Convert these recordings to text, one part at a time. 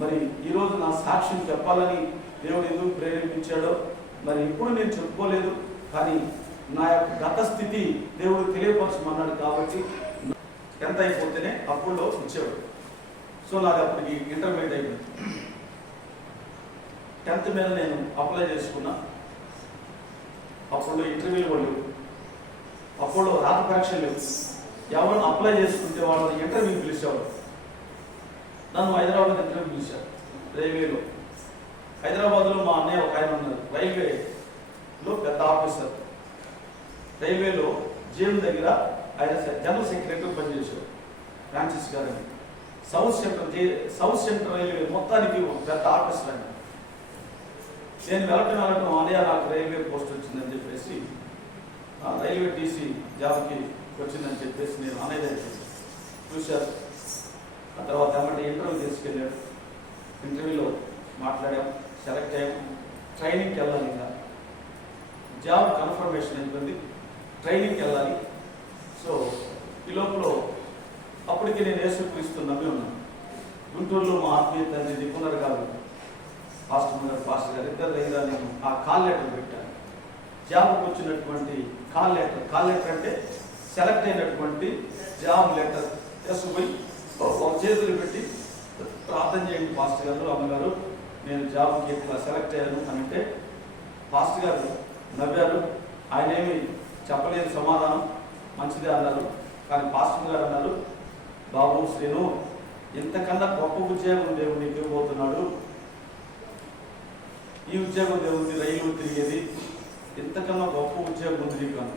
మరి ఈరోజు నా సాక్ష్యం చెప్పాలని దేవుడు ఎందుకు ప్రేరేపించాడో మరి ఇప్పుడు నేను చెప్పుకోలేదు, కానీ నా యొక్క గత స్థితి దేవుడు తెలియపరచమన్నాడు కాబట్టి 10th అయిపోతేనే అప్పుడులో ఇచ్చాడు. సో నాది అప్పటికి ఇంటర్మీడియట్ అయిపోయింది. 10th మీద నేను అప్లై చేసుకున్నా. అప్పుడు ఇంటర్వ్యూలు కూడా లేవు, అప్పుడు రాత పరీక్షలు లేవు. ఎవరైనా అప్లై చేసుకుంటే వాళ్ళని ఇంటర్వ్యూ పిలిచేవాడు. నన్ను హైదరాబాద్ ఇంటర్వ్యూ పిలిచారు రైల్వేలో. హైదరాబాద్లో మా అన్నయ్య ఒక ఆయన ఉన్నారు, రైల్వేలో పెద్ద ఆఫీసర్. రైల్వేలో జైలు దగ్గర ఆయన జనరల్ సెక్రటరీ పనిచేశారు, ఫ్రాన్సిస్ గారని. సౌత్ సెంట్రల్ రైల్వే మొత్తానికి పెద్ద ఆఫీసర్ ఆయన. నేను వెళ్ళటం అన్నయ్య నాకు రైల్వే పోస్ట్ వచ్చిందని చెప్పేసి రైల్వే టీసీ జాబ్కి వచ్చిందని చెప్పేసి నేను అన్నయ్య చూశారు. ఆ తర్వాత ఏమంటే ఇంటర్వ్యూ తీసుకెళ్ళాడు. ఇంటర్వ్యూలో మాట్లాడాం, సెలెక్ట్ అయ్యాం. ట్రైనింగ్కి వెళ్ళాలి, ఇంకా జాబ్ కన్ఫర్మేషన్ అయిపోయింది, ట్రైనింగ్కి వెళ్ళాలి. సో ఈ లోపల అప్పటికి నేను యేసుక్రీస్తు నమ్మి ఉన్నాను. గుంటూరులో మా ఆత్మీయ తండ్రి దిక్కున్నారు గారు, పాస్టర్ గారు ఇద్దరు దగ్గర నేను ఆ కాల్ లెటర్ పెట్టాను. జాబ్కి వచ్చినటువంటి కాల్ లెటర్ అంటే సెలెక్ట్ అయినటువంటి జాబ్ లెటర్ తీసుకుపోయి ఒక చేతులు పెట్టి ప్రార్థన చేయండి పాస్టర్ గారు, అమ్మగారు నేను జాబ్కి ఇట్లా సెలెక్ట్ అయ్యాను అని అంటే పాస్టర్ గారు నవ్వారు. ఆయన ఏమి చెప్పలేదు సమాధానం, మంచిదే అన్నారు. కానీ పాస్టర్ గారు అన్నారు, బాబు శ్రీను ఇంతకన్నా గొప్ప ఉద్యోగం దేవుడు నీకు ఇవ్వబోతున్నాడు. ఈ ఉద్యోగం దేవుడిని రైలు తిరిగేది, ఇంతకన్నా గొప్ప ఉద్యోగం ఉంది నీకు అని.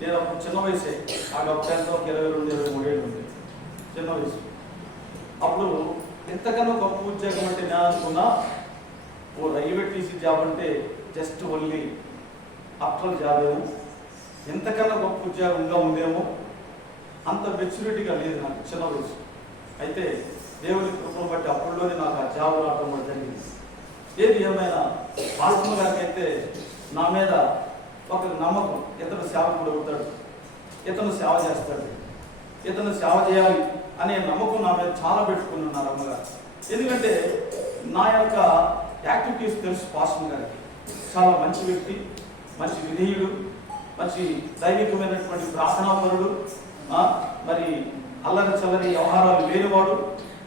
నేను అప్పుడు చిన్న వయసే, ఆ గొప్ప ఎంత 22-23 ఏళ్ళు ఉంది, చిన్న వయసు. అప్పుడు ఇంతకన్నా గొప్ప ఉద్యోగం అంటే నేను అనుకున్నా, ఓ రైల్వే టీసీ జాబ్ అంటే జస్ట్ ఓన్లీ అప్టల్ జాబ్ ఏమో, ఇంతకన్నా గొప్ప ఉద్యోగంగా ఉందేమో. అంత మెచ్యూరిటీగా లేదు నాకు చిన్న వయసు. అయితే దేవుని కృపను బట్టి అప్పుడులోనే నాకు ఆ జాబ్ రావడం కూడా జరిగింది. ఏది ఏమైనా పాల్గొన్న గారికి అయితే నా మీద ఒక నమ్మకం, ఇతను సేవకుడు అవుతాడు, ఇతను సేవ చేస్తాడు, ఇతను సేవ చేయాలి అనే నమ్మకం నా మీద చాలా పెట్టుకుని ఉన్నారు అమ్మగారు. ఎందుకంటే నా యొక్క యాక్టివిటీస్ తెలుసు పాస్టర్ గారికి. చాలా మంచి వ్యక్తి, మంచి విధేయుడు, మంచి దైవికమైనటువంటి ప్రార్థనాపరుడు, మరి అల్లరి చల్లరి వ్యవహారాలు లేనివాడు,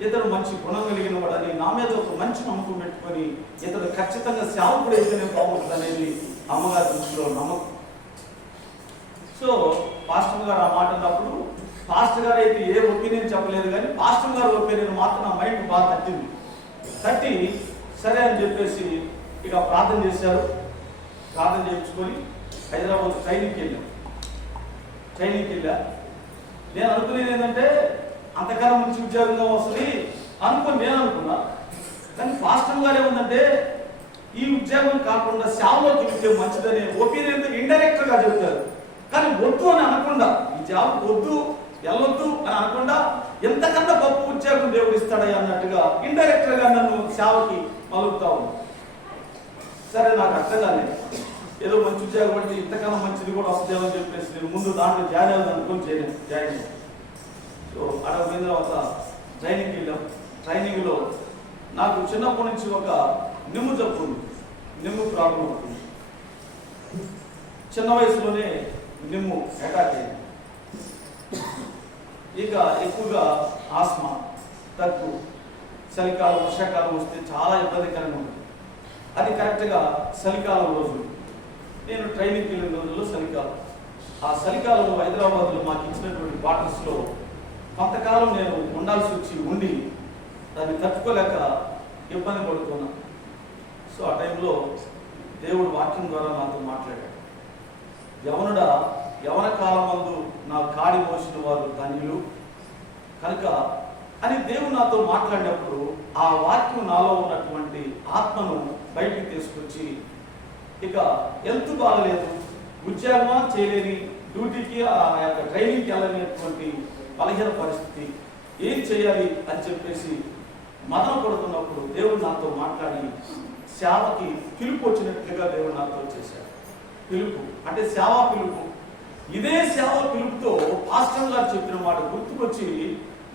ఇతడు మంచి గుణం కలిగిన వాడు అని నా మీద ఒక మంచి నమ్మకం పెట్టుకొని ఇతడు ఖచ్చితంగా సేవకుడు అయితేనే బాగుంటుంది అనేది అమ్మగారి దృష్టిలో నమ్మకం. సో పాస్టర్ గారు ఆ మాట అన్నప్పుడు పాస్టర్ గారు అయితే ఏ ఒపీనియన్ చెప్పలేదు, కానీ పాస్టర్ గారు ఒపీనియన్ మాత్రం నా మైండ్ బాగా తట్టి సరే అని చెప్పేసి ఇక ప్రార్థన చేశారు. ప్రార్థన చేయించుకొని హైదరాబాద్ ట్రైనింగ్కి వెళ్ళా. నేను అనుకునేది ఏంటంటే అంతకాలం మంచి ఉద్యోగంగా వస్తుంది అనుకుని నేను అనుకున్నా. కానీ పాస్టర్ గారు ఏముందంటే ఈ ఉద్యోగం కాకుండా సేవలోకి వెళ్తే మంచిదనే ఒపీనియన్ ఇండైరెక్ట్ గా చెప్తారు. కానీ వద్దు అని అనకుండా, ఈ జాబ్ వద్దు వెళ్ళొద్దు అని అనకుండా ఎంతకన్నా గొప్ప ఉద్యోగం దేవుడు ఇస్తాడని అన్నట్టుగా ఇండైరెక్ట్ గా నన్ను సేవకి మలుపుతా ఉంది. సరే నాకు అర్థం కాలేదు, ఏదో మంచి ఉద్యోగం పడితే ఇంతకన్నా మంచిది కూడా వస్తుందేమని చెప్పేసి నేను ముందు దాంట్లో జాయిన్ అవ్వదు అనుకుని జాయిన్ అయ్యాను. సో అక్కడ పోయిన తర్వాత ట్రైనింగ్కి వెళ్ళాం. ట్రైనింగ్లో నాకు చిన్నప్పటి నుంచి ఒక నిమ్ము జబ్బు ఉంది, నిమ్ము ప్రాబ్లం అవుతుంది. చిన్న వయసులోనే నిమ్ము అటాక్ అయింది. ఇక ఎక్కువగా ఆస్మా, దగ్గు, చలికాలం వర్షాకాలం వస్తే చాలా ఇబ్బందికరంగా ఉంటుంది. అది కరెక్ట్గా చలికాలం రోజులు, నేను ట్రైనింగ్కి వెళ్ళిన రోజుల్లో చలికాలం. ఆ చలికాలంలో హైదరాబాద్లో మాకు ఇచ్చినటువంటి క్వార్టర్స్లో కొంతకాలం నేను ఉండాల్సి ఉండి దాన్ని తట్టుకోలేక ఇబ్బంది పడుతున్నాను. సో ఆ టైంలో దేవుడు వాక్యం ద్వారా నాతో మాట్లాడాడు. యవనుడా, యవన కాలమందు నా కాడి మోసిన వారు ధన్యులు కనుక అని దేవుడు నాతో మాట్లాడినప్పుడు ఆ వాక్యం నాలో ఉన్నటువంటి ఆత్మను బయటికి తీసుకొచ్చి, ఇక హెల్త్ బాగలేదు, ఉద్యోగమా చేయలేని, డ్యూటీకి ఆ యొక్క ట్రైనింగ్కి వెళ్ళలేనటువంటి బలహీన పరిస్థితి, ఏం చేయాలి అని చెప్పేసి మదన పడుతున్నప్పుడు దేవుడు నాతో మాట్లాడి సేవకి పిలుపు వచ్చినట్లుగా దేవుడు నాతో చేశాడు. పిలుపు అంటే సేవా పిలుపు. ఇదే సేవ పిలుపుతో పాస్టర్ గారు చెప్పిన మాట గుర్తుకొచ్చి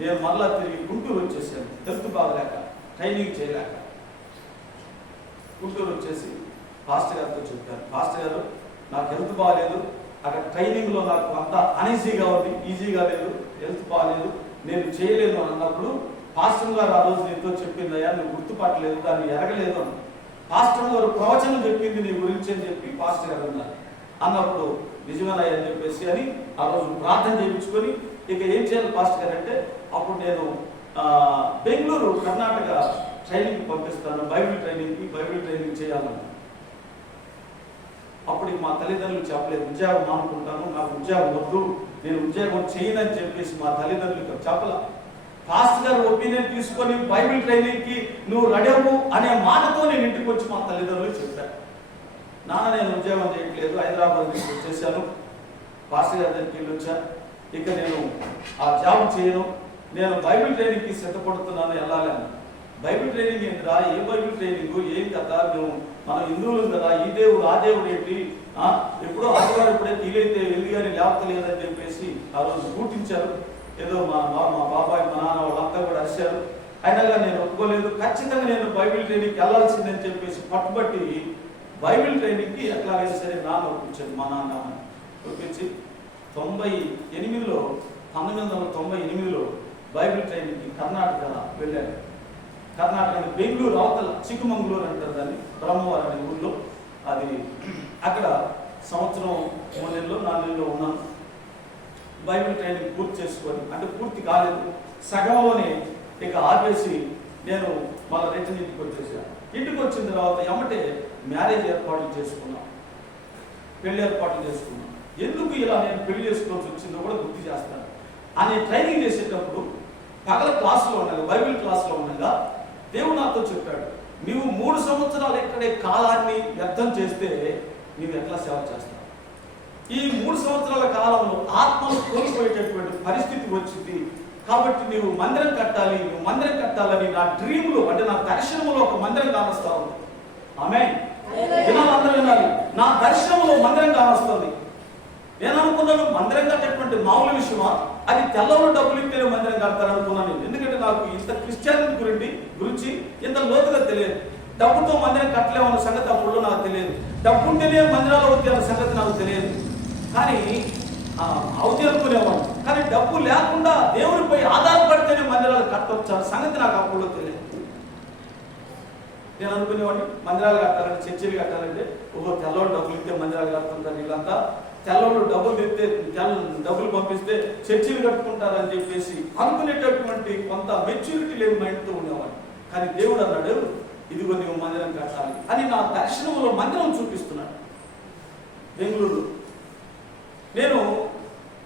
నేను మళ్ళా తిరిగి గుంటూరు వచ్చేసాను. హెల్త్ బాగలేక ట్రైనింగ్ చేయలేక గుంటూరు వచ్చేసి పాస్టర్ గారితో చెప్పాను, పాస్టర్ గారు నాకు హెల్త్ బాగాలేదు, అక్కడ ట్రైనింగ్లో నాకు అంత అనీజీగా ఉంది, ఈజీగా లేదు, హెల్త్ బాగాలేదు, నేను చేయలేను అన్నప్పుడు పాస్టర్ గారు ఆ రోజు నీతో చెప్పిందయ్యా, నువ్వు గుర్తుపట్టలేదు, దాన్ని ఎరగలేదు అన్న. పాస్టర్ గారు ప్రవచనం చెప్పింది నీ గురించి అని చెప్పి పాస్టర్ గారు అన్నారు. అన్నప్పుడు నిజమేనయ్యా అని చెప్పేసి అని ఆ రోజు ప్రార్థన చేయించుకొని ఇక ఏం చేయాలి పాస్టర్ గారు అంటే, అప్పుడు నేను బెంగళూరు కర్ణాటక ట్రైనింగ్ పంపిస్తాను, బైబిల్ ట్రైనింగ్ చేయాలని. అప్పుడు మా తల్లిదండ్రులు చెప్పలేదు, ఉద్యోగం మానుకుంటాను, నాకు ఉద్యోగం వద్దు, నేను ఉద్యోగం చేయనని చెప్పేసి మా తల్లిదండ్రులకు చెప్పలా. పాస్టర్ గారు ఒపీనియన్ తీసుకొని బైబిల్ ట్రైనింగ్కి నువ్వు రెడవు అనే మాటతో నేను ఇంటికి వచ్చి మా తల్లిదండ్రులు చెప్పాను. నాన్న నేను ఉద్యోగం చేయట్లేదు, హైదరాబాద్ నుంచి వచ్చేసాను, పాస్టర్ గారి దగ్గరికి వెళ్ళి వచ్చా, ఇక నేను ఆ జాబ్ చేయను, నేను బైబిల్ ట్రైనింగ్కి సిద్ధపడుతున్నాను, వెళ్ళాలి అన్న. బైబిల్ ట్రైనింగ్ ఏంటిరా, ఏ బైబిల్ ట్రైనింగ్, ఏం కదా, మేము మనం హిందువులు కదా, ఈ దేవుడు ఆ దేవుడు ఏంటి, ఎప్పుడో ఆదివారం ఇప్పుడే వీలైతే వెళ్ళి కానీ లేవతలేదని చెప్పేసి ఆ రోజు గుర్తించారు. ఏదో మా బాబాయ్ మా నాన్న వాళ్ళంతా కూడా అరిశారు, అయినా కానీ నేను ఒప్పుకోలేదు, ఖచ్చితంగా నేను బైబిల్ ట్రైనింగ్కి వెళ్ళాల్సిందని చెప్పేసి పట్టుబట్టి బైబిల్ ట్రైనింగ్కి ఎట్లాగైనా సరే నాన్న ఒప్పించాడు. మా నాన్న ఒప్పించి 1998లో బైబిల్ ట్రైనింగ్కి కర్ణాటక వెళ్ళాను. కర్ణాటక బెంగళూరు అవతల చిక్కమంగళూరు అంటారు దాన్ని, బ్రహ్మవరం అనే ఊళ్ళో. అది అక్కడ సంవత్సరం 3 నెలలు 4 నెలలు ఉన్నాను. బైబిల్ ట్రైనింగ్ పూర్తి చేసుకొని, అంటే పూర్తి కాలేదు, సగంలోనే ఇక ఆపేసి నేను మళ్ళీ రిటర్న్ ఇంటికి వచ్చేసాను. ఇంటికి వచ్చిన తర్వాత ఎమ్మటే మ్యారేజ్ ఏర్పాట్లు చేసుకున్నాం, పెళ్లి ఏర్పాట్లు చేసుకున్నాం. ఎందుకు ఇలా నేను పెళ్లి చేసుకోవాల్సి వచ్చిందో కూడా గుర్తు చేస్తాను. అని ట్రైనింగ్ చేసేటప్పుడు పగల క్లాసులో ఉండగా, బైబిల్ క్లాసులో ఉండగా దేవుడు నాతో చెప్పాడు, నువ్వు 3 సంవత్సరాలు ఇక్కడే కాలాన్ని వ్యర్థం చేస్తే నువ్వు ఎట్లా సేవ చేస్తావు? ఈ 3 సంవత్సరాల కాలంలో ఆత్మను కోల్పోయేటటువంటి పరిస్థితి వచ్చింది, కాబట్టి నువ్వు మందిరం కట్టాలని నా డ్రీమ్లో, అంటే నా దర్శనంలో ఒక మందిరం కానొస్తావు. ఆమేన్. అందరూ వినాలి, నా దర్శనంలో మందిరం కానొస్తుంది. నేను అనుకున్నాను మందిరం కట్టేటువంటి మామూలు విషయమా, అది తెల్లవారు డబ్బులు ఇస్తేనే మందిరం కడతారనుకున్నాను. ఎందుకంటే నాకు ఇంత క్రిస్టియానిటీ గురించి ఇంత లోతుగా తెలియదు. డబ్బుతో మందిరం కట్టలేమన్న సంగతి అప్పుడు నాకు తెలియదు, డబ్బు ఉంటేనే మందిరాలు అవుతాయి అన్న సంగతి నాకు తెలియదు. కానీ అవుతాయి అనుకునేవాడు, కానీ డబ్బు లేకుండా దేవునిపై ఆధారపడితేనే మందిరాలు కట్టవచ్చు అన్న సంగతి నాకు అప్పుడు తెలియదు. నేను అనుకునేవాడిని మందిరాలు కట్టాలంటే, చర్చిలు కట్టాలంటే తెల్లవారు డబ్బులు ఇస్తే మందిరాలు కడుతుంటారు, వీళ్ళంతా తెల్లవారు డబ్బులు పంపిస్తే చర్చిలు కట్టుకుంటారని చెప్పేసి అనుకునేటటువంటి కొంత మెచ్యూరిటీ లేని మైండ్తో ఉండేవాడిని. కానీ దేవుడు అన్నాడు, ఇదిగో నువ్వు మందిరం కట్టాలి అని నా దర్శనంలో మందిరం చూపిస్తున్నాడు. బెంగళూరు నేను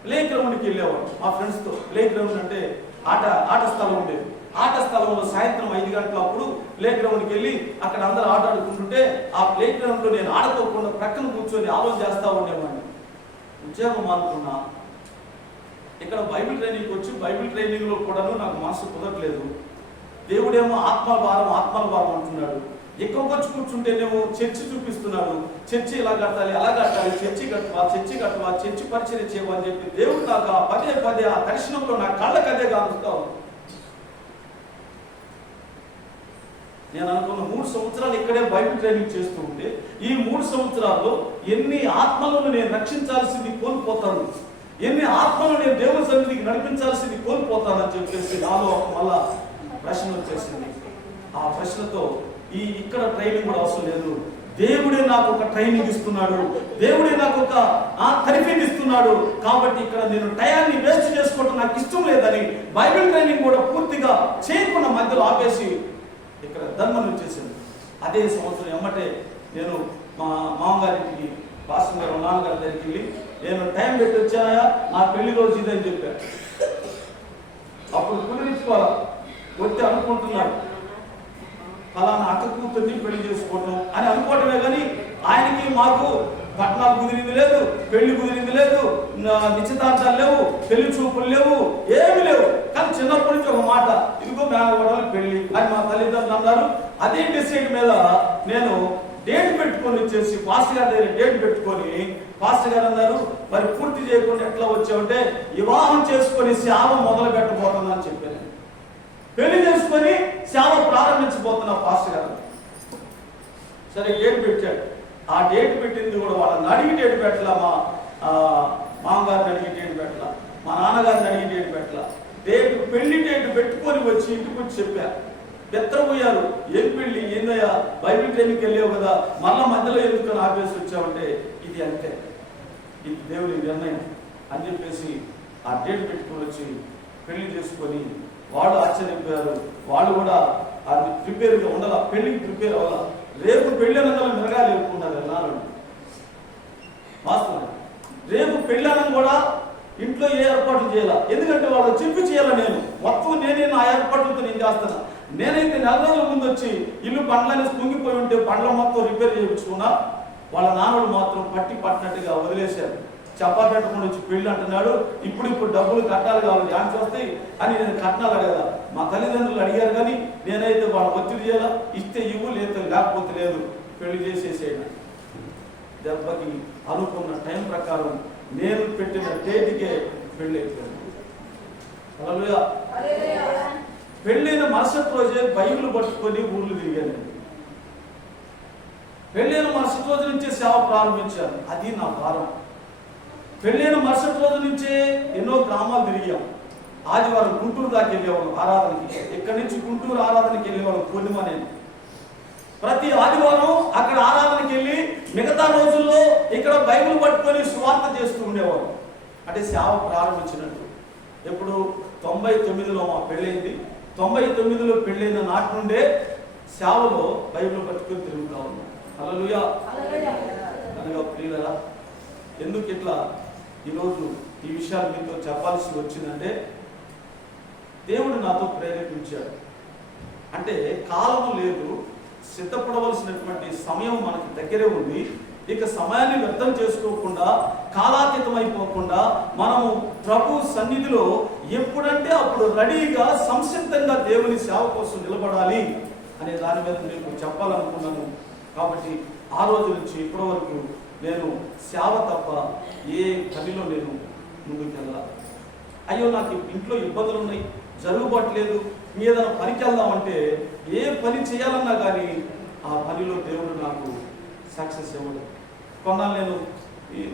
ప్లే గ్రౌండ్కి వెళ్ళేవాడు మా ఫ్రెండ్స్తో. ప్లే గ్రౌండ్ అంటే ఆట స్థలం ఉండేది. ఆట స్థలంలో సాయంత్రం 5 గంటలప్పుడు ప్లే గ్రౌండ్కి వెళ్ళి అక్కడ అందరూ ఆట ఆడుకుంటుంటే ఆ ప్లే గ్రౌండ్లో నేను ఆడుకోకుండా ప్రక్కన కూర్చొని ఆలోచన చేస్తూ ఉండేవాడిని. ఉద్యోగం అనుకున్నా, ఇక్కడ బైబిల్ ట్రైనింగ్కి వచ్చి బైబిల్ ట్రైనింగ్లో కూడాను నాకు మనసు కుదరట్లేదు. దేవుడేమో ఆత్మల భారం అంటున్నాడు, ఎక్కువ వచ్చి కూర్చుంటేనేమో చర్చి చూపిస్తున్నాడు, చర్చి ఇలా కట్టాలి అలా కట్టాలి, చర్చి కట్టవా చర్చి పరిచయం చేయవా అని చెప్పి దేవుడు నాకు పదే ఆ దర్శనంలో నా కళ్ళకి అదే కానుస్తా. నేను అనుకున్న 3 సంవత్సరాలు ఇక్కడే బైబిల్ ట్రైనింగ్ చేస్తూ ఉంటే ఈ 3 సంవత్సరాల్లో ఎన్ని ఆత్మలను నేను రక్షించాల్సింది కోల్పోతాను, ఎన్ని ఆత్మలను నేను దేవుని సన్నిధికి నడిపించాల్సింది కోల్పోతానని చెప్పేసి నాలో మళ్ళా ప్రశ్న వచ్చేసింది. ఆ ప్రశ్నతో ఇక్కడ ట్రైనింగ్ కూడా అవసరం లేదు, దేవుడే నాకు ఒక ట్రైనింగ్ ఇస్తున్నాడు, దేవుడే నాకు ఒక తరఫీదు ఇస్తున్నాడు, కాబట్టి ఇక్కడ నేను టయాన్ని వేస్ట్ చేసుకోవడం నాకు ఇష్టం లేదని బైబిల్ ట్రైనింగ్ కూడా పూర్తిగా చేయకుండా మధ్యలో ఆపేసి ఇక్కడ ధర్మం వచ్చేసింది. అదే సంవత్సరం ఎమ్మటే నేను మా మామగారికి పాస్టర్ గారు నాన్నగారి దగ్గరికి వెళ్ళి, నేను టైం పెట్టి వచ్చానయా, నా పెళ్లి రోజు ఇదని చెప్పాను. అప్పుడు కుదిరించుకోవాలా వచ్చి అనుకుంటున్నాడు, ఫలానా అక్క కూతుర్ని పెళ్లి చేసుకోవటం అని అనుకోవటమే కానీ ఆయనకి మాకు పట్టణాలు కుదిరింది లేదు, పెళ్లి కుదిరింది లేదు, నిశ్చితార్థాలు లేవు, పెళ్లి చూపులు లేవు, ఏమి లేవు. కానీ చిన్నప్పటి నుంచి ఒక మాట, ఇదిగో మేనగోడలు పెళ్లి అని మా తల్లిదండ్రులు అన్నారు. అదే డిసైడ్ మీద నేను డేట్ పెట్టుకొని వచ్చేసి పాస్టర్ గారి దగ్గర డేట్ పెట్టుకొని పాస్టర్ గారు అన్నారు, మరి పూర్తి చేయకుండా ఎట్లా వచ్చామంటే వివాహం చేసుకొని సేవ మొదలు పెట్టబోతుందని చెప్పాను. పెళ్లి చేసుకొని సేవ ప్రారంభించ పోతున్నా పాస్టర్ గారు. సరే డేట్ పెట్టాడు. ఆ డేట్ పెట్టింది కూడా వాళ్ళని అడిగి డేట్ పెట్టలా, మా మామగారిని అడిగి డేట్ పెట్టలా, మా నాన్నగారిని అడిగి డేట్ పెట్టలా. డేట్ పెళ్లి డేట్ పెట్టుకొని వచ్చి ఇంటికి వచ్చి చెప్పారు. బెత్తరపోయారు. ఏం పెళ్లి, ఏందయ్యా బైబిల్ ట్రైనింగ్కి వెళ్ళావు కదా, మళ్ళా మధ్యలో ఎందుకని ఆపేసి వచ్చావంటే ఇది అంతే, ఇది దేవుని నిర్ణయం అని చెప్పేసి ఆ డేట్ పెట్టుకొని వచ్చి పెళ్లి చేసుకొని వాళ్ళు ఆశ్చర్యపోయారు. వాళ్ళు కూడా అది ప్రిపేర్గా ఉండాల, పెళ్లికి ప్రిపేర్ అవ్వాల. రేపు పెళ్లి అనగా మిరగా లేకుండా వెళ్ళాలి. వాస్తవం రేపు పెళ్లి అనం కూడా ఇంట్లో ఏ ఏర్పాట్లు చేయాలా, ఎందుకంటే వాళ్ళు చెప్పి చేయాలా. నేను మొత్తం నేనే నా ఏర్పాట్లతో నేను చేస్తాను. నేనైతే 4 రోజుల ముందు వచ్చి ఇల్లు పండ్లనే కుంగిపోయి ఉంటే పండ్ల మొత్తం రిపేర్ చేయించుకున్నా. వాళ్ళ నాన్నలు మాత్రం పట్టినట్టుగా వదిలేశారు. చెప్పా పెట్టకుండా వచ్చి పెళ్లి అంటున్నాడు. ఇప్పుడు డబ్బులు కట్టాలి కావాలి, డాన్స్ వస్తాయి అని నేను కట్నాలు అడగదా. మా తల్లిదండ్రులు అడిగారు కానీ నేనైతే వాళ్ళు ఒత్తిడి చేయాలా, ఇస్తే ఇవ్వు లేకపోతే లేదు, పెళ్లి చేసేసేయండి. దెబ్బకి అనుకున్న టైం ప్రకారం నేను పెట్టిన డేట్కే పెళ్లి అయిపోయింది. పెళ్ళైన మరుసటి రోజే బైబిల్ పట్టుకొని ఊర్లు తిరిగాను. పెళ్ళైన మరుసటి రోజు నుంచే సేవ ప్రారంభించాను. అది నా భారం. పెళ్ళైన మరుసటి రోజు నుంచే ఎన్నో గ్రామాలు తిరిగాం. ఆదివారం గుంటూరు దాకా వెళ్ళేవాళ్ళం ఆరాధనకి. ఇక్కడి నుంచి గుంటూరు ఆరాధనకి వెళ్ళేవాళ్ళం పూర్ణిమ. నేను ప్రతి ఆదివారం అక్కడ ఆరాధనకి వెళ్ళి మిగతా రోజుల్లో ఇక్కడ బైబిల్ పట్టుకొని సువార్త చేస్తూ ఉండేవాళ్ళం. అంటే సేవ ప్రారంభించినట్టు. ఎప్పుడు 99లో మా పెళ్ళైంది. 99లో పెళ్ళైన నాటి నుండే సేవలో బైబిల్ పట్టుకొని తిరుగుతా ఉన్నాం. హల్లెలూయా. అనగా ప్రియులారా, ఎందుకు ఇట్లా ఈరోజు ఈ విషయాలు మీతో చెప్పాల్సి వచ్చిందంటే దేవుడు నాతో ప్రేరేపించాడు. అంటే కాలము లేదు, సిద్ధపడవలసినటువంటి సమయం మనకి దగ్గరే ఉంది. ఇక సమయాన్ని వ్యర్థం చేసుకోకుండా, కాలాతీతం అయిపోకుండా మనము ప్రభు సన్నిధిలో ఎప్పుడంటే అప్పుడు రెడీగా సంసిద్ధంగా దేవుని సేవ కోసం నిలబడాలి అనే దాని మీద మీకు చెప్పాలనుకున్నాను. కాబట్టి ఆ రోజు నుంచి ఇప్పటి వరకు నేను సేవ తప్ప ఏ పనిలో నేను ముందుకు వెళ్ళాలి. అయ్యో నాకు ఇంట్లో ఇబ్బందులు ఉన్నాయి, జరుగుబాటు లేదు, ఏదైనా పనికి వెళ్దామంటే ఏ పని చేయాలన్నా కానీ ఆ పనిలో దేవుడు నాకు సక్సెస్ ఇవ్వడు. కొన్నాళ్ళు నేను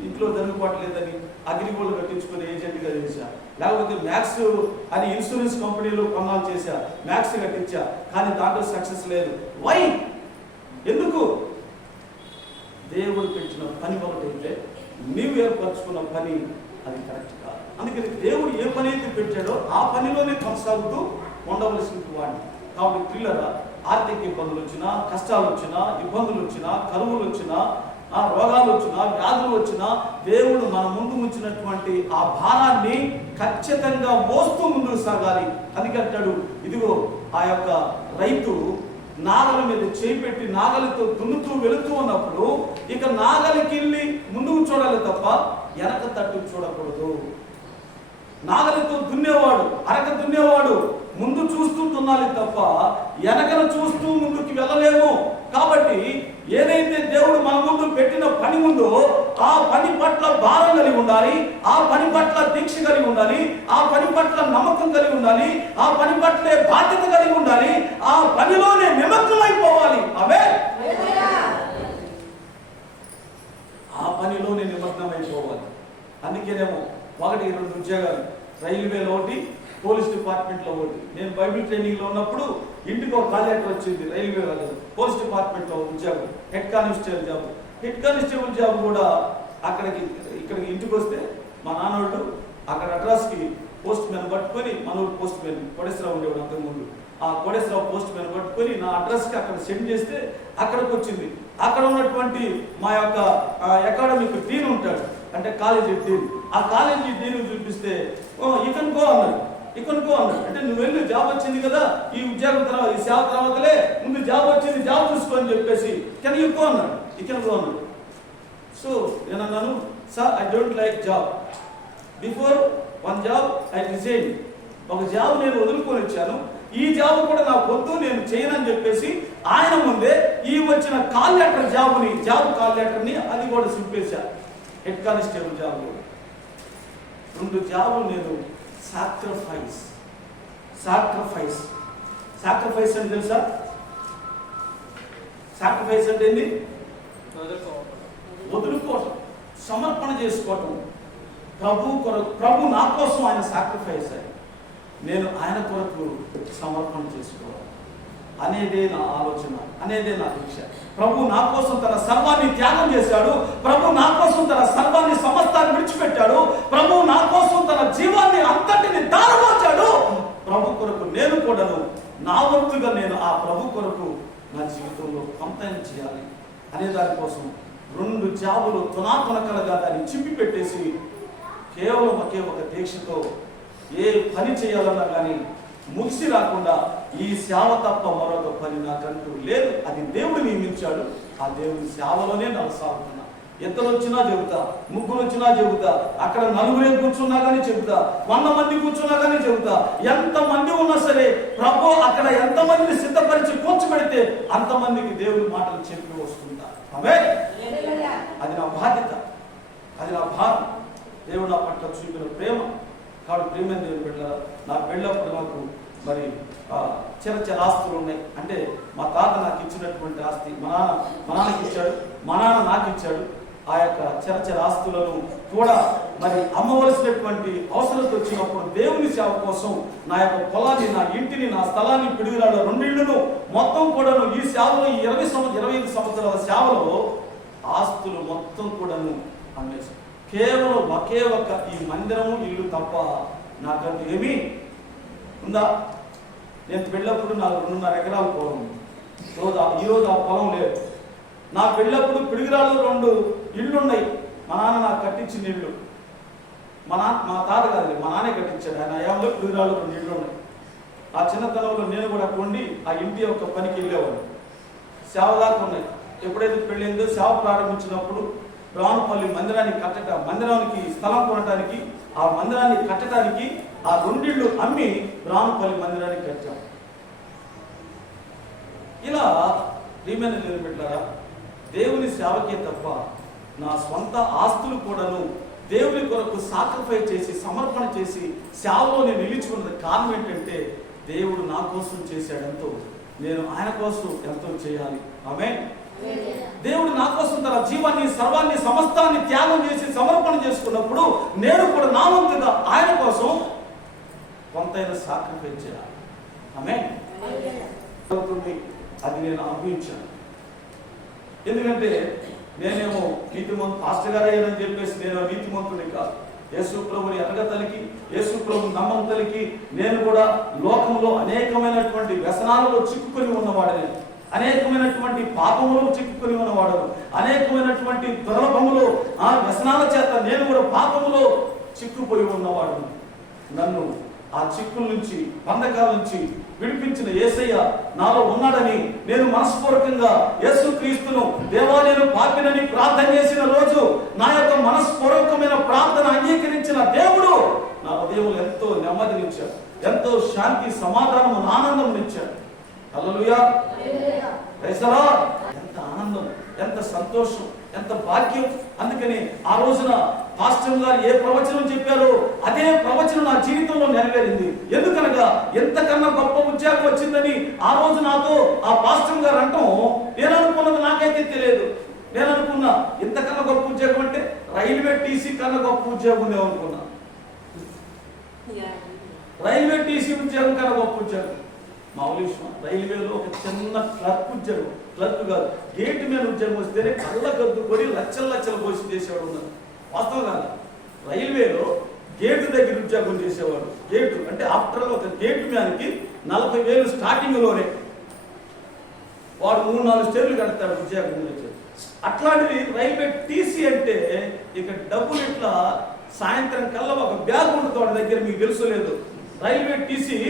ఇంట్లో జరుగుబాటు లేదని అగ్రిగోల్డ్ కట్టించుకుని ఏజెంట్గా చేశా. లేకపోతే మ్యాక్స్ అని ఇన్సూరెన్స్ కంపెనీలో కొన్నాళ్ళు చేశా, మ్యాక్స్ కట్టించా, కానీ దాంట్లో సక్సెస్ లేదు. వై? ఎందుకు? దేవుడు పెట్టిన పని ఒకటైతే నీవు ఏర్పరచుకున్న పని అది కరెక్ట్ కాదు. అందుకని దేవుడు ఏ పని అయితే పెట్టాడో ఆ పనిలోనే కొనసాగుతూ ఉండవలసిన వాడిని. కాబట్టి పిల్లరా, ఆర్థిక ఇబ్బందులు వచ్చినా, కష్టాలు వచ్చినా, ఇబ్బందులు వచ్చినా, కరువులు వచ్చినా, రోగాలు వచ్చినా, వ్యాధులు వచ్చినా దేవుడు మన ముందు ఉంచినటువంటి ఆ భారాన్ని ఖచ్చితంగా మోస్తూ ముందుకు సాగాలి. అందుకంటాడు, ఇదిగో ఆ యొక్క రైతు నాగల మీద చేయి పెట్టి నాగలితో దున్నుతూ వెళుతూ ఉన్నప్పుడు ఇక నాగలికి వెళ్ళి ముందుకు చూడాలి తప్ప వెనక తట్టు చూడకూడదు. నాగలితో దున్నేవాడు, అరక దున్నేవాడు ముందు చూస్తూ దున్నాలి తప్ప వెనకను చూస్తూ ముందుకు వెళ్ళలేము. కాబట్టి ఏదైతే దేవుడు మన ముందు పెట్టిన పని ఉందో ఆ పని పట్ల భారం కలిగి ఉండాలి, ఆ పని పట్ల దీక్ష కలిగి ఉండాలి, ఆ పని పట్ల నమ్మకం కలిగి ఉండాలి, ఆ పని పట్ల బాధ్యత కలిగి ఉండాలి, ఆ పనిలోనే నిమగ్నమైపోవాలి. అవే ఆ పనిలోనే నిమగ్నమైపోవాలి. అందుకేనేమో 1-2 ఉద్యోగాలు, రైల్వేలో ఒకటి, పోలీస్ డిపార్ట్మెంట్లో ఒకటి. నేను బైబిల్ ట్రైనింగ్లో ఉన్నప్పుడు ఇంటికి ఒక కాల్ లెటర్ వచ్చింది. రైల్వే వాళ్ళు పోలీస్ డిపార్ట్మెంట్లో ఉద్యోగం, head constable job. Head constable job కూడా ఇక్కడికి ఇంటికి వస్తే మా నాన్నోళ్ళు అక్కడ అడ్రస్కి పోస్ట్ మ్యాన్ పట్టుకొని, మనూరు పోస్ట్ మ్యాన్ కోడేశ్వరరావు ఉండేవాడు అంతకుముందు, ఆ కోడేశ్వరరావు పోస్ట్ మ్యాన్ పట్టుకొని నా అడ్రస్కి అక్కడ సెండ్ చేస్తే అక్కడికి వచ్చింది. అక్కడ ఉన్నటువంటి మా యొక్క అకాడమిక్ డీన్ ఉంటాడు, అంటే కాలేజీ డీన్. ఆ కాలేజీ డీన్ చూపిస్తే ఇకనుకో అన్నాడు. అంటే నువ్వు వెళ్ళి జాబ్ వచ్చింది కదా, ఈ ఉద్యోగం తర్వాత, ఈ సేవ తర్వాతలే, ముందు జాబ్ వచ్చింది, జాబ్ చూసుకో అని చెప్పేసి కెన్ యూ గో అన్నాడు. అన్నాడు. సో నేను అన్నాను, sir I don't like job. Before one job I resign. ఒక జాబ్ నేను వదులుకొని వచ్చాను, ఈ జాబ్ కూడా నాకు వద్దు, నేను చేయనని చెప్పేసి ఆయన ముందే ఈ వచ్చిన కాల్ లెటర్ జాబ్ కాల్ లెటర్ని అది కూడా సింపేశా. హెడ్ కానిస్టేబుల్ జాబ్ కూడా 2 జాబులు నేను సాక్రిఫైస్ అని తెలుసా? సాక్రిఫైస్ అంటే ఏంటి? వదులుకోవటం, సమర్పణ చేసుకోవటం. ప్రభు నా కోసం ఆయన సాక్రిఫైస్ అయ్యి నేను ఆయన కొరకు సమర్పణ చేసుకోవాలి అనేదే నా ఆలోచన, అనేదే నా దీక్ష. ప్రభు నా కోసం తన సర్వాన్ని త్యాగం చేశాడు. ప్రభు నా కోసం తన సర్వాన్ని సమస్తాన్ని విడిచిపెట్టాడు. ప్రభు నా కోసం తన జీవాన్ని అంతటిని దారపోచాడు. ప్రభు కొరకు నేను కూడాను నా వంతుగా నేను ఆ ప్రభు కొరకు నా జీవితంలో కొంతైనా చేయాలి అనే దానికోసం 2 జాబులు తునాతునకలుగా దాన్ని చింపి పెట్టేసి కేవలం ఒకే ఒక దీక్షతో ఏ పని చేయాలన్నా కానీ ముగిసి రాకుండా ఈ సేవ తప్ప మరొక పని నాకంటూ లేదు. అది దేవుడు నియమించాడు. ఆ దేవుని సేవలోనే నడసాగుతున్నా. 2 వచ్చినా చెబుతా, 3 వచ్చినా చెబుతా, అక్కడ 4 కూర్చున్నా కానీ చెబుతా, 100 మంది కూర్చున్నా కానీ చెబుతా. ఎంతమంది ఉన్నా సరే ప్రభు అక్కడ ఎంతమందిని సిద్ధపరిచి కూర్చోబెడితే అంతమందికి దేవుని మాటలు చెప్పి వస్తుంటా. అది నా బాధ్యత, అది నా భారం. దేవుడు నా పట్ల చూపిన ప్రేమ. కాబట్టి ప్రేమ దేవుని బిడ్డలారా, నా పెళ్ళప్పుడు నాకు మరి చిన్న ఆస్తులు ఉన్నాయి. అంటే మా తాత నాకు ఇచ్చినటువంటి ఆస్తి మా నాన్నకి ఇచ్చాడు, మా నాన్న నాకు ఇచ్చాడు. ఆ యొక్క చిన్న ఆస్తులను కూడా మరి అమ్మవలసినటువంటి అవసరం వచ్చినప్పుడు దేవుని సేవ కోసం నా యొక్క పొలాన్ని, నా ఇంటిని, నా స్థలాన్ని, పిడుగురాడు 2 ఇళ్లను మొత్తం కూడాను ఈ సేవలో, ఈ 25 సంవత్సరాల సేవలో ఆస్తులు మొత్తం కూడాను అమ్మేశాను. కేవలం ఒకే ఒక ఈ మందిరము, ఇల్లు తప్ప నాకంటూ ఏమీ ఉందా? నేను పెళ్ళప్పుడు నాకు 2.5 ఎకరాల పొలం ఉంది. ఈరోజు ఆ పొలం లేదు. నా పెళ్ళప్పుడు పిడిగిరాళ్ళు 2 ఇళ్ళు ఉన్నాయి. మా నాన్న నాకు కట్టించిన ఇళ్ళు. మా తాత కాదు, మా నాన్నే కట్టించాడు. ఆయన అయాంలో పిడిగిరాళ్ళు 2 ఇళ్ళు ఉన్నాయి. ఆ చిన్నతనంలో నేను కూడా కొండి ఆ ఇంటి యొక్క పనికి వెళ్ళేవాడు. సేవ దాకా ఉన్నాయి. ఎప్పుడైతే పెళ్ళిందో సేవ ప్రారంభించినప్పుడు రానుపల్లి మందిరానికి స్థలం కొనడానికి, ఆ మందిరాన్ని కట్టడానికి ఆ 2 ఇళ్ళు అమ్మి రానుపల్లి మందిరానికి కట్టాం. ఇలా ప్రియమైన దేవుని బిడ్డలారా, దేవుని సేవకే తప్ప నా స్వంత ఆస్తులు కూడాను దేవుని కొరకు సాక్రిఫైస్ చేసి, సమర్పణ చేసి సేవలో నేను నిలిచుకున్నది కారణం ఏంటంటే దేవుడు నా కోసం చేశాడంతో నేను ఆయన కోసం ఎంతో చేయాలి. ఆమేన్. దేవుడు నా కోసం తన జీవాన్ని, సర్వాన్ని, సమస్తాన్ని త్యాగం చేసి సమర్పణ చేసుకున్నప్పుడు నేను కూడా నా వంతుగా ఆయన కోసం కొంతైనా సాక్రిఫైస్ చేయాలి. ఆమేన్. అది నేను అనుభవించాను. ఎందుకంటే నేనేమో నీతిమంతు పాస్టర్ గారు అయ్యానని చెప్పేసి నేను నీతిమంతుడిని కాదు. యేసు ప్రభుని ఎరగతలికి, యేసు ప్రభుని నమ్మంతలికి నేను కూడా లోకంలో అనేకమైనటువంటి వ్యసనాలలో చిక్కుకొని ఉన్నవాడిని, అనేకమైనటువంటి పాపములో చిక్కుకొని ఉన్నవాడు, అనేకమైనటువంటి దుర్లభములో ఆ వ్యసనాల చేత నేను కూడా పాపములో చిక్కుపోయి ఉన్నవాడు. నన్ను ఆ చిక్కుల నుంచి, బంధకాల నుంచి విడిపించిన యేసయ్య నాలో ఉన్నాడని నేను మనస్పూర్వకంగా యేసుక్రీస్తును దేవా నేను పాపినని ప్రార్థన చేసిన రోజు నా యొక్క మనస్పూర్వకమైన ప్రార్థన అంగీకరించిన దేవుడు నా హృదయంలో ఎంతో నెమ్మదినిచ్చాడు, ఎంతో శాంతి, సమాధానము, ఆనందమునిచ్చాడు. హల్లెలూయా. Praise the Lord. ఎంత ఆనందం, ఎంత సంతోషం, ఎంత భాగ్యం. అందుకని ఆ రోజున పాస్టర్ గారు ఏ ప్రవచనం చెప్పారో అదే ప్రవచనం నా జీవితంలో నెరవేరింది. ఎందుకనగా ఎంతకన్నా గొప్ప ఉద్యోగం వచ్చిందని ఆ రోజు నాతో ఆ పాస్టర్ గారు అంటాం. నేను అనుకున్నది నాకైతే తెలియదు. నేను అనుకున్నా ఎంతకన్నా గొప్ప ఉద్యోగం అంటే రైల్వే టీసీ కన్నా గొప్ప ఉద్యోగం ఉందేమో అనుకున్నా. రైల్వే టీసీ ఉద్యోగం కన్నా గొప్ప ఉద్యోగం. మామూలు విషయం, రైల్వేలో ఒక చిన్న క్లర్క్ ఉద్యోగం, క్లర్క్ కాదు, గేట్ మీద ఉద్యోగం వస్తేనే కళ్ళ గద్దుకొని లక్షలు పోసి చేసేవాడు ఉన్నారు. వాస్తవం కాదు. రైల్వేలో గేటు దగ్గర ఉద్యోగం చేసేవాడు. గేటు అంటే ఆఫ్టర్ ఒక గేట్ మ్యాన్కి 40,000 స్టార్టింగ్లోనే. వాడు 3-4 స్టేర్లు కడతాడు ఉద్యోగం. అట్లాంటిది రైల్వే టీసీ అంటే ఇక డబ్బులు ఇట్లా సాయంత్రం కల్లా ఒక బ్యాగ్ ఉంటుంది వాడి దగ్గర. మీకు తెలుసు లేదు, రైల్వే టీసీ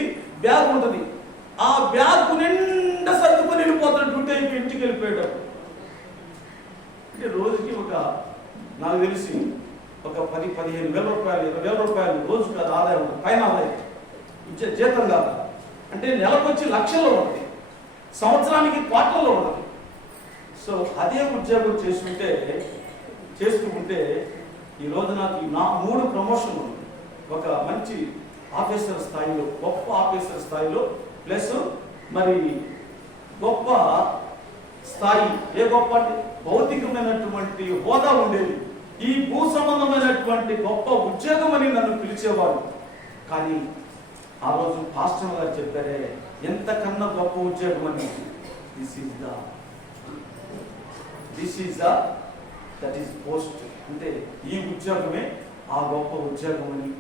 బ్యాగ్ ఉంటుంది. ఆ బ్యాగ్ నిండా సర్దుకొని వెళ్ళిపోతాడు డ్యూటీ అయిపోయి ఇంటికి వెళ్ళిపోయాడు. అంటే రోజుకి నాకు తెలిసి ఒక 10-15 వేల రూపాయలు, 20,000 రూపాయలు రోజు కాదు ఆదాయం ఉంటుంది. పైన ఆదాయం ఇచ్చే జీతం కాదు. అంటే నెలకొచ్చి లక్షల్లో ఉంటుంది, సంవత్సరానికి కోట్లలో ఉంటుంది. సో అదే ఉద్యోగం చేస్తూ ఉంటే ఈరోజు నాకు 3 ప్రమోషన్లు ఉన్నాయి. ఒక మంచి ఆఫీసర్ స్థాయిలో, గొప్ప ఆఫీసర్ స్థాయిలో, ప్లస్ మరి గొప్ప స్థాయి, ఏ గొప్ప భౌతికమైనటువంటి హోదా ఉండేది. ఈ భూ సంబంధమైనటువంటి గొప్ప ఉద్యోగం అని నన్ను పిలిచేవాడు. కానీ ఆ రోజు పాస్టర్ గారు చెప్పారే, ఎంతకన్నా గొప్ప ఉద్యోగం అని. This is that is post, అంటే ఈ ఉద్యోగమే ఆ గొప్ప ఉద్యోగం అని.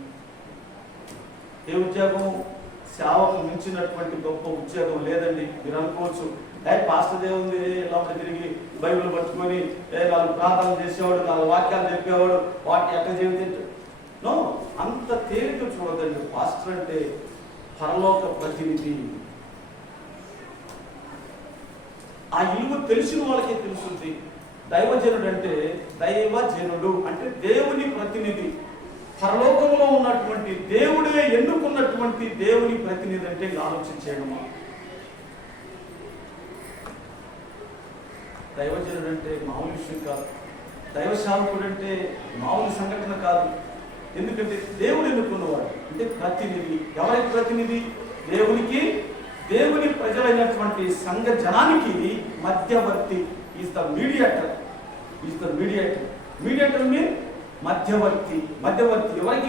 ఏ ఉద్యోగం? సేవకు మించినటువంటి గొప్ప ఉద్యోగం లేదండి. మీరు అనుకోవచ్చు, పాస్టర్ దేవుంది ఇలా తిరిగి బైబిల్ పట్టుకొని 4 ప్రార్థనలు చేసేవాడు, 4 వాక్యాలు చెప్పేవాడు, వాటి ఎట్లా జీవితం. నో, అంత తేలిక చూడదండి. పాస్టర్ అంటే పరలోక ప్రతినిధి. ఆ ఇల్లు తెలిసిన వాళ్ళకి తెలుస్తుంది. దైవజనుడు అంటే దైవజనుడు అంటే దేవుని ప్రతినిధి. పరలోకంలో ఉన్నటువంటి దేవుడే ఎన్నుకున్నటువంటి దేవుని ప్రతినిధి అంటే ఆలోచించేయడమా? దైవజనుడు అంటే మామూలు విషయం కాదు. దైవ సేవకుడు అంటే మామూలు సంఘటన కాదు. ఎందుకంటే దేవుడు ఎన్నుకున్నవాడు అంటే ప్రతినిధి. ఎవరికి ప్రతినిధి? దేవునికి, దేవుని ప్రజలైనటువంటి సంఘ జనానికి మధ్యవర్తి. Is the mediator. Mediator mean మధ్యవర్తి.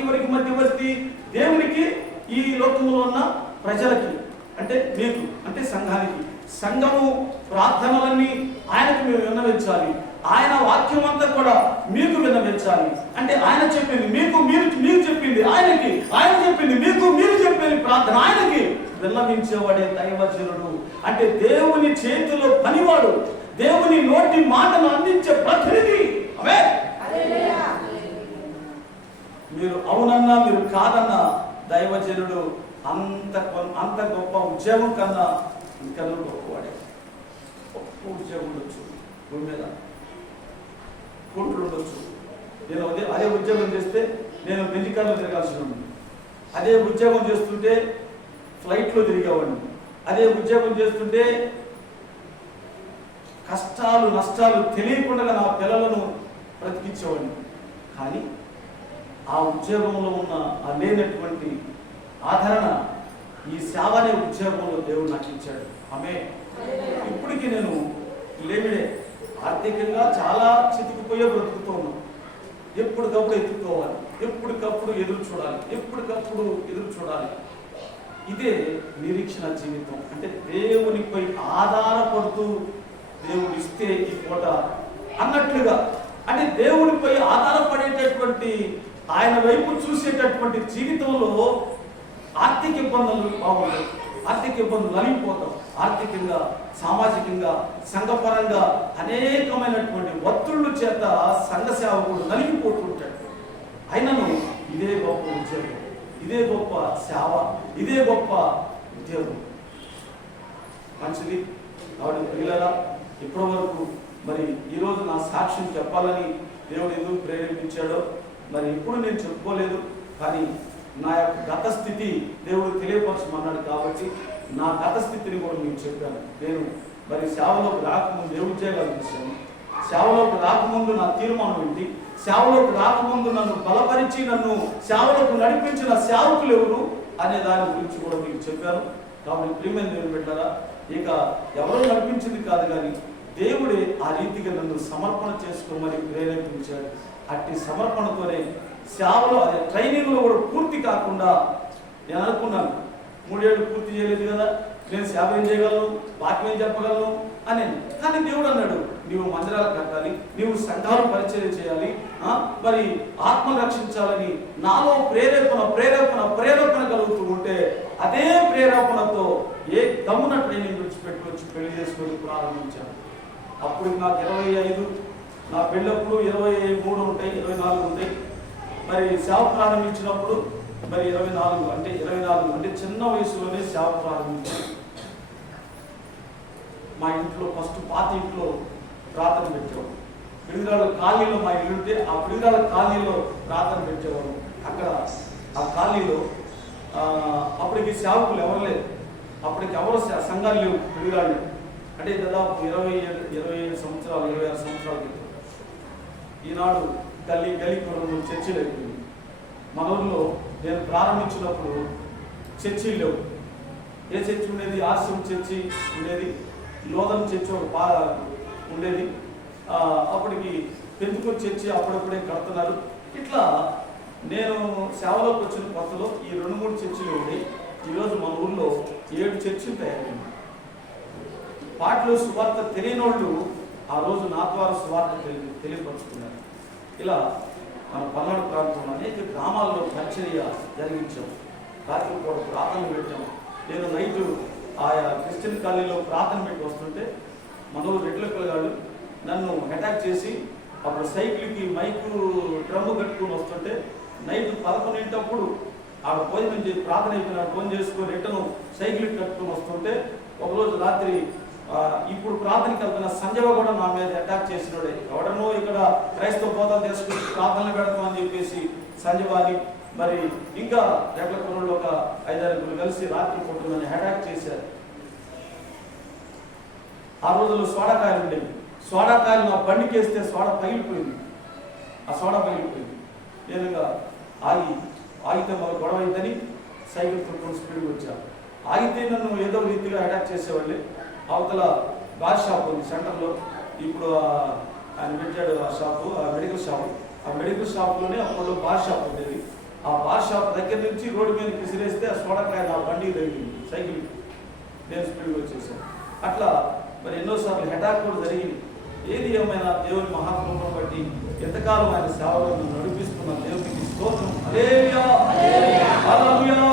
ఎవరికి మధ్యవర్తి? దేవునికి, ఈ లోకంలో ఉన్న ప్రజలకి, అంటే మీకు, అంటే సంఘానికి. సంఘము ప్రార్థనలన్నీ ఆయనకు మేము విన్నవించాలి. ఆయన వాక్యం అంతా కూడా మీకు విన్నవించాలి. అంటే ఆయన చెప్పింది మీకు, మీరు చెప్పింది ఆయనకి, ఆయన చెప్పింది మీకు, మీరు చెప్పేది ప్రార్థన ఆయనకి విన్నవించేవాడే దైవజనుడు. అంటే దేవుని చేతిలో పనివాడు, దేవుని నోటి మాటను అందించే ప్రతినిధి. అవే మీరు అవునన్నా మీరు కాదన్నా దైవజనుడు అంత గొప్ప ఉద్యోగం కన్నా ఇంకా గొప్పవాడే. గొప్ప ఉద్యోగం ఉండొచ్చు, భూమి మీద కోట్లు ఉండొచ్చు. నేను అదే ఉద్యోగం చేస్తే నేను బెంజికార్లో తిరగాల్సి ఉంది. అదే ఉద్యోగం చేస్తుంటే ఫ్లైట్లో తిరిగేవాడిని. అదే ఉద్యోగం చేస్తుంటే కష్టాలు నష్టాలు తెలియకుండా నా పిల్లలను బ్రతికించేవాడిని. కానీ ఆ ఉద్యోగంలో ఉన్న ఆ లేనటువంటి ఆదరణ ఈ సేవ అనే ఉద్యోగంలో దేవుడు నాకు ఇచ్చాడు. ఆమె ఇప్పటికీ నేను లేమిడే, ఆర్థికంగా చాలా చితికిపోయే బ్రతుకుతూ ఉన్నాను. ఎప్పటికప్పుడు ఎత్తుకోవాలి, ఎప్పటికప్పుడు ఎదురు చూడాలి. ఇదే నిరీక్షణ జీవితం. అంటే దేవునిపై ఆధారపడుతూ దేవుడు ఇస్తే ఈ పూట అన్నట్లుగా, అంటే దేవునిపై ఆధారపడేటటువంటి, ఆయన వైపు చూసేటటువంటి జీవితంలో ఆర్థిక ఇబ్బందులు బాగుంటాయి. ఆర్థిక ఇబ్బందులు నలిగిపోతాం. ఆర్థికంగా, సామాజికంగా, సంఘపరంగా అనేకమైనటువంటి ఒత్తిళ్ల చేత సంఘ సేవకుడు నలిగిపోతుంటాడు. అయినను ఇదే గొప్ప ఉద్యోగం, ఇదే గొప్ప సేవ, ఇదే గొప్ప ఉద్యోగం. మంచిది. కాబట్టి పిల్లలా, ఇప్పటి వరకు మరి ఈరోజు నా సాక్ష్యం చెప్పాలని దేవుడు ఎందుకు ప్రేరేపించాడో మరి ఇప్పుడు నేను చెప్పుకోలేదు. కానీ నా యొక్క గత స్థితి దేవుడు తెలియపరచమన్నాడు కాబట్టి నా గత స్థితిని కూడా మీకు చెప్పాను. నేను మరి సేవలోకి రాకముందు ఏ ఉద్యోగాలు చేశాను, సేవలోకి రాకముందు నా తీర్మానం ఏంటి, సేవలోకి రాకముందు నన్ను బలపరిచి నన్ను సేవలోకి నడిపించిన సేవకులు ఎవరు అనే దాని గురించి కూడా మీకు చెప్పాను. కాబట్టి ప్రియమైన దేవుని బిడ్డలారా, ఇక ఎవరో నడిపించింది కాదు, కానీ దేవుడే ఆ రీతిగా నన్ను సమర్పణ చేసుకోమని ప్రేరేపించాడు. అట్టి సమర్పణతోనే సేవలో, అదే ట్రైనింగ్లో కూడా పూర్తి కాకుండా నేను అనుకున్నాను 3 ఏళ్ళు పూర్తి చేయలేదు కదా, నేను సేవ ఏం చేయగలను, వాక్యం ఏం చెప్పగలను అని. కానీ దేవుడు అన్నాడు, నీవు మందిరాలు కట్టాలి, నీవు సంఘాలు పరిచయం చేయాలి, మరి ఆత్మ రక్షించాలని నాలో ప్రేరేపణ కలుగుతూ ఉంటే అదే ప్రేరేపణతో ఏ దమ్మున ట్రైనింగ్ విడిచిపెట్టుకొచ్చి పెళ్లి చేసుకొని ప్రారంభించాను. అప్పుడు నాకు 25, నా పెళ్ళప్పుడు 23 ఉంటాయి, 24 ఉంటాయి. మరి సేవ ప్రారంభించినప్పుడు మరి 24 అంటే చిన్న వయసులోనే సేవ ప్రారంభించాను. మా ఇంట్లో ఫస్ట్ పాత ఇంట్లో ప్రార్థన పెట్టేవాడు. పిడుగురాళ్ళ కాలనీలో మా ఇల్లు ఉంటే ఆ పిడుగురాళ్ళ కాలనీలో ప్రార్థన పెట్టేవాడు. అక్కడ ఆ కాలనీలో అప్పటికి సేవకులు ఎవరు లేరు, అప్పటికి ఎవరు సంఘాలు లేవు పిడుగురాళ్ళు. అంటే దాదాపు 27 సంవత్సరాలు 26 సంవత్సరాల క్రితం. ఈనాడు గల్లీ కొరకు చర్చిలు అయిపోయింది. మన ఊళ్ళో నేను ప్రారంభించినప్పుడు చర్చిలు లేవు. ఏ చర్చి ఉండేది? ఆశ్రమం చర్చి ఉండేది. లోదన్ చర్చి ఒక ఉండేది. అప్పటికి పెంతుకొచ్చి చర్చి అప్పుడప్పుడే కడుతున్నారు. ఇట్లా నేను సేవలోకి వచ్చిన కొత్తలో ఈ 2-3 చర్చిలు ఉండి ఈరోజు మన ఊళ్ళో 7 చర్చిలు తయారైంది. పాటలు సువార్త తెలియని వాళ్ళు ఆ రోజు నా ద్వారా సువార్త తెలియపరుచుకున్నారు. ఇలా మన పల్నాడు ప్రాంతంలో అనేక గ్రామాల్లో పరిచర్య జరిగించాం. రాత్రి కూడా ప్రార్థన పెట్టాం. నేను నైటు ఆయా క్రిస్టియన్ కాలనీలో ప్రార్థన పెట్టి వస్తుంటే మనోడు రెడ్ల పిల్లగాడు నన్ను అటాక్ చేసి అప్పుడు సైకిల్కి మైకు డ్రమ్ము కట్టుకుని వస్తుంటే నైట్ 11 ఆడ భోజనం చేసి ప్రార్థన అయిపోయిన ఫోన్ చేసుకొని రిటర్న్ సైకిల్ కట్టుకుని వస్తుంటే ఒకరోజు రాత్రి ఇప్పుడు ప్రార్థనకి వెళ్తున్న సంజయ్ కూడా నా మీద అటాక్ చేసినోడే. ఎవడనో ఇక్కడ క్రైస్తవ బోధాలు చేసుకుని ప్రార్థనలు పెడతామని చెప్పేసి సంజయ్ మరి ఇంకా రెడ్ల కొనుల్లో ఒక 5-6 కలిసి రాత్రి పూట అటాక్ చేశారు. ఆ రోజుల్లో సోడాకాయలు ఉండేవి. సోడాకాయలు నా బండికి వేస్తే సోడా పగిలిపోయింది. ఆ సోడా పగిలిపోయింది. నేను ఇంకా ఆగితే మన గొడవ అయిందని సైకిల్ తొట్టుకొని స్పీడ్గా వచ్చాను. ఆగితే నన్ను ఏదో రీతిగా అటాక్ చేసేవాళ్ళే. అవతల బార్ షాప్ ఉంది సెంటర్లో. ఇప్పుడు ఆయన పెట్టాడు ఆ షాపు, ఆ మెడికల్ షాపు. ఆ మెడికల్ షాప్లోనే అప్పుడు బార్ షాప్ ఉండేది. ఆ బార్ షాప్ దగ్గర నుంచి రోడ్డు మీద విసిరేస్తే ఆ సోడాకాయ నా బండికి తగిలింది, సైకిల్. నేను స్పీడ్గా వచ్చేసాను. అట్లా మరి ఎన్నోసార్లు అటాక్ కూడా జరిగింది. ఏది ఏమైనా దేవుని మహాత్మను బట్టి ఎంతకాలం ఆయన సేవలను నడిపిస్తున్న దేవునికి స్తోత్రం. హల్లెలూయా, హల్లెలూయా.